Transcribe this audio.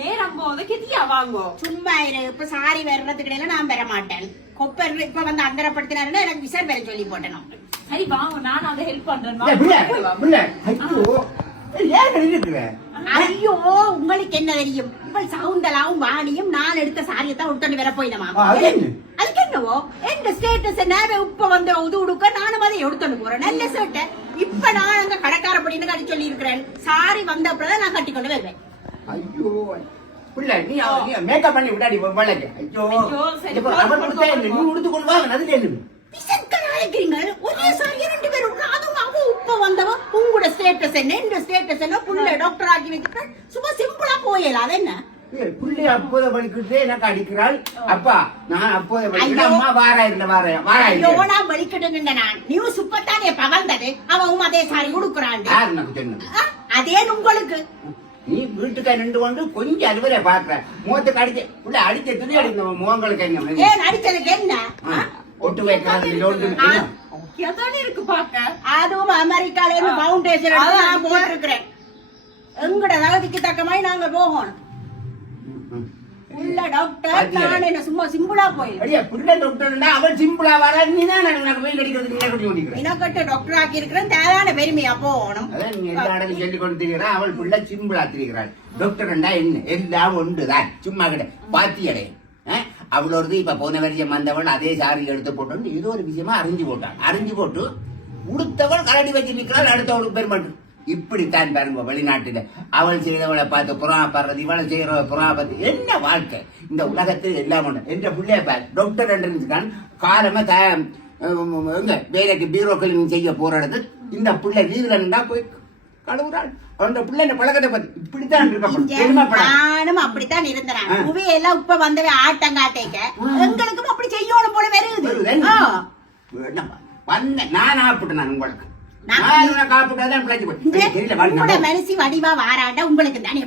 நேரம் போது கெதியா வாங்கோ. சும்மா இரு. இப்ப சாரி வர்றதுக்கு நான் பெற மாட்டேன். கொப்பர் இப்ப வந்து அந்தரப்படுத்தினா எனக்கு விசார் வேற சொல்லி போட்டணும். சரி வாங்க, நான் அதை ஹெல்ப் பண்றேன். ஐயோ உங்களுக்கு என்ன தெரியும்? உங்கள் சவுந்தலாவும் வாணியும் நான் எடுத்த சாரியத்தான் உட்காந்து வர போயினமா. அதுக்கு என்னவோ எந்த ஸ்டேட்டஸ் என்ன உப்ப வந்து உடுக்க நானும் அதை எடுத்துட்டு போறேன். நல்ல சேட்டை. இப்ப நான் அங்க கடைக்காரப்படின்னு கட்டி சொல்லி இருக்கிறேன். சாரி வந்த அப்புறம் நான் கட்டி கொண்டு வருவேன். ஐயோ புள்ள நீ மேக்கப் பண்ணி விடாடி வளைக்க. ஐயோ அவன் நீ உடுத்து கொண்டு வாங்க. அதுல என்ன ஒரே சாரியா ரெண்டு பேரும் அதுவும் அவ உப்ப வந்தவ. உங்களோட ஸ்டேட்டஸ் என்ன இந்த ஸ்டேட்டஸ் என்ன? புள்ள டாக்டர் ஆகி வச்சுட்டு சும்மா சிம்பிளா போயலாம். அது என்ன புள்ளி அப்போத படிக்கிட்டே எனக்கு அடிக்கிறாள். அப்பா நான் அப்போத படிக்கிற அம்மா வாரா இருந்த வாராயோ நான் வலிக்கிட்டு நான் நியூஸ் இப்பத்தானே பகர்ந்தது. அவன் அதே சாரி உடுக்குறான். யார் எனக்கு சொன்னது? அதே உங்களுக்கு நீ வீட்டுக்கு நின்று கொண்டு கொஞ்சம் அலுவலை பாக்குற முகத்துக்கு அடிச்சு புள்ள அடிச்ச துணி அடிக்க முகங்களுக்கு என்ன ஏன் அடிச்சதுக்கு என்ன ஒட்டு வைக்கிறது இருக்கு பாக்க. அதுவும் அமெரிக்கால இருந்து பவுண்டேஷன் நான் போட்டிருக்கிறேன். எங்கட தகுதிக்கு தக்க மாதிரி நாங்க போகணும். உள்ள டாக்டர் நான் என்ன சும்மா சிம்பிளா போயிடுறேன். புள்ள டாக்டர் அவள் சிம்பிளா வர நீ தான் எனக்கு வெயில் அடிக்கிறது. இனக்கட்டு டாக்டர் ஆக்கி இருக்கிறேன். தேவையான பெருமையா போகணும். அதான் நீ எல்லா இடத்துல சொல்லி கொண்டு திரிகிறான். அவள் புள்ள சிம்பிளா திரிகிறாள். டாக்டர் என்ன எல்லாம் ஒன்றுதான். சும்மா கிட்ட பாத்தியடே அவ்வளவு இப்ப போன வருஷம் வந்தவள் அதே சாரி எடுத்து போட்டு ஏதோ ஒரு விஷயமா அறிஞ்சு போட்டாள். அறிஞ்சு போட்டு உடுத்தவள் கரடி வச்சு நிற்கிறாள். அடுத்தவளுக்கு பெருமாட்டு இப்படித்தான் பாருங்க வெளிநாட்டுல. அவள் செய்தவளை பார்த்து புறாப்படுறது, இவளை செய்யறவளை புறாப்பது. என்ன வாழ்க்கை இந்த உலகத்தில் எல்லாம் ஒண்ணு. என்ற பிள்ளைய பாரு டாக்டர் என்று காலமா எங்க வேலைக்கு பீரோ கிளீனிங் செய்ய போறது. இந்த பிள்ளை லீவ்ல போய் கழுவுறாள். அந்த பிள்ளை பழக்கத்தை பத்தி இப்படித்தான் நானும் அப்படித்தான் இருந்தேன். உவையெல்லாம் இப்ப வந்தவே ஆட்டங்காட்டேக்க எங்களுக்கும் அப்படி செய்யணும் போல வருது. நான் ஆப்பிட்டேன் உங்களுக்கு மனசி வடிவா வாராண்டா உங்களுக்கு தானே